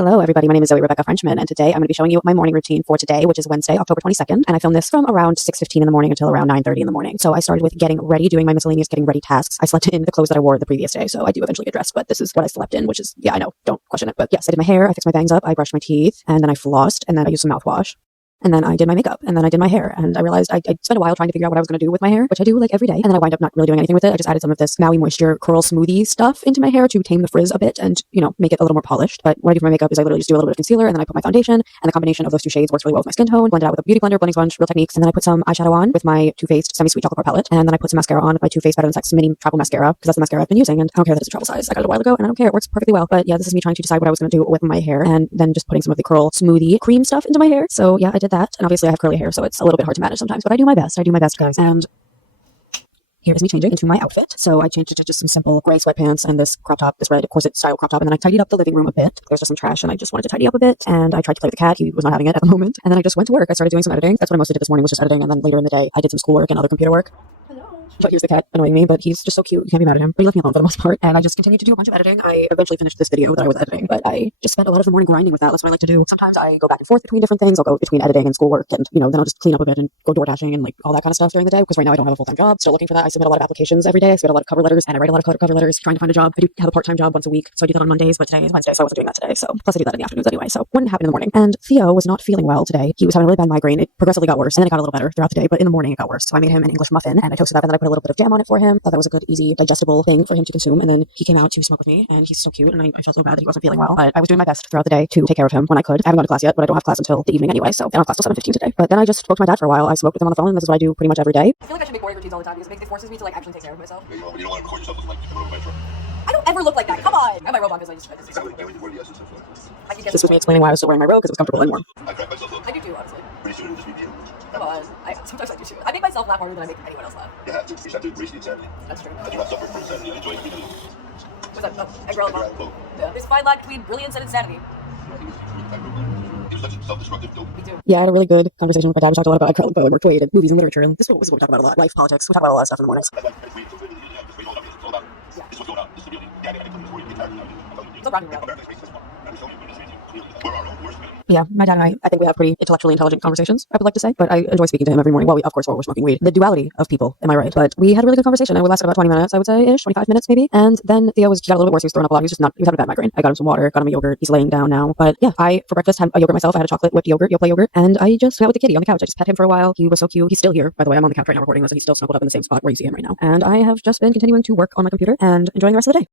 Hello, everybody. My name is Rebekah Frenchman, and today I'm going to be showing you my morning routine for today, which is Wednesday, October 22nd. And I filmed this from around 6:15 in the morning until around 9:30 in the morning. So I started with getting ready, doing my miscellaneous getting ready tasks. I slept in the clothes that I wore the previous day, so I do eventually get dressed, but this is what I slept in, which is, yeah, I know, don't question it. But yes, I did my hair, I fixed my bangs up, I brushed my teeth, and then I flossed, and then I used some mouthwash. And then I did my makeup, and then I did my hair, and I realized I spent a while trying to figure out what I was going to do with my hair, which I do like every day, and then I wind up not really doing anything with it. I just added some of this Maui Moisture Curl Smoothie stuff into my hair to tame the frizz a bit and, you know, make it a little more polished. But what I do for my makeup is I literally just do a little bit of concealer, and then I put my foundation, and the combination of those two shades works really well with my skin tone. Blend it out with a beauty blender, blending sponge, Real Techniques, and then I put some eyeshadow on with my Too Faced Semi-Sweet Chocolate Bar palette, and then I put some mascara on with my Too Faced Better Than Sex Mini Travel Mascara, because that's the mascara I've been using, and I don't care that it's a travel size. I got it a while ago, and I don't care. It works perfectly well. But yeah, this is me trying to decide what I was going to do with my hair, and then just putting some of the Curl Smoothie cream stuff into my hair. So yeah, I did that, and obviously I have curly hair, so it's a little bit hard to manage sometimes, but I do my best, guys. And here is me changing into my outfit. So I changed it to just some simple gray sweatpants and this crop top, this red corset style crop top, and then I tidied up the living room a bit. There's just some trash, and I just wanted to tidy up a bit, and I tried to play with the cat. He was not having it at the moment, and then I just went to work. I started doing some editing. That's what I mostly did this morning, was just editing, and then later in the day I did some schoolwork and other computer work. But here's the cat annoying me, but he's just so cute. You can't be mad at him. But he left me alone for the most part. And I just continued to do a bunch of editing. I eventually finished this video that I was editing, but I just spent a lot of the morning grinding with that. That's what I like to do. Sometimes I go back and forth between different things. I'll go between editing and schoolwork, and, you know, then I'll just clean up a bit and go door dashing and like all that kind of stuff during the day, because right now I don't have a full-time job. Still looking for that. I submit a lot of applications every day. I submit a lot of cover letters, and I write a lot of cover letters trying to find a job. I do have a part-time job once a week, so I do that on Mondays, but today is Wednesday, so I wasn't doing that today. So plus I do that in the afternoons anyway. So what happened in the morning? And Theo was not feeling well today. He was having a really bad migraine. It progressively got worse, and then it got a little better throughout the day, but in the morning it got worse. So I made him an English muffin, and I toasted that, and then I put a little bit of jam on it for him. Thought that was a good, easy, digestible thing for him to consume. And then he came out to smoke with me, and he's so cute, and I felt so bad that he wasn't feeling well. But I was doing my best throughout the day to take care of him when I could. I haven't gone to class yet, but I don't have class until the evening anyway, so I don't have class till 7:15 today. But then I just spoke to my dad for a while. I smoked with him on the phone, and this is what I do pretty much every day. I feel like I should make morning routines all the time because it forces me to like actually take care of myself. You don't want to record yourself with like I don't ever look like that. Come on. I have my robe on because I just exactly. This was me explaining why I was still wearing my robe, because it was comfortable and warm. I crack myself up. I do too, honestly. Pretty soon it'll just be me. Come on. Sometimes I do too. I make myself laugh harder than I make anyone else laugh. You have to. You have to embrace the insanity. That's true. I do not suffer from insanity. I enjoy every minute. What's that? Oh, Edgar Allan Poe. Yeah. There's a fine line between brilliance and insanity. It was such a self-destructive dope. Me too. Yeah, I had a really good conversation with my dad. We talked a lot about Edgar Allan Poe, and we're created movies and literature, and this is what we talk about a lot. Life, politics. We talk about a lot of stuff in the mornings. Yeah, my dad and I think we have pretty intellectually intelligent conversations, I would like to say, but I enjoy speaking to him every morning while we're smoking weed. The duality of people, am I right? But we had a really good conversation, and we lasted about 20 minutes, I would say, 25 minutes maybe. And then Theo he got a little bit worse. He was throwing up a lot. He was having a bad migraine. I got him some water, got him a yogurt. He's laying down now. But yeah, for breakfast had a yogurt myself. I had a chocolate whipped yogurt, Yoplait yogurt, and I just went with the kitty on the couch. I just pet him for a while. He was so cute. He's still here, by the way. I'm on the couch right now recording this, and he's still snuggled up in the same spot where you see him right now. And I have just been continuing to work on my computer and enjoying the rest of the day.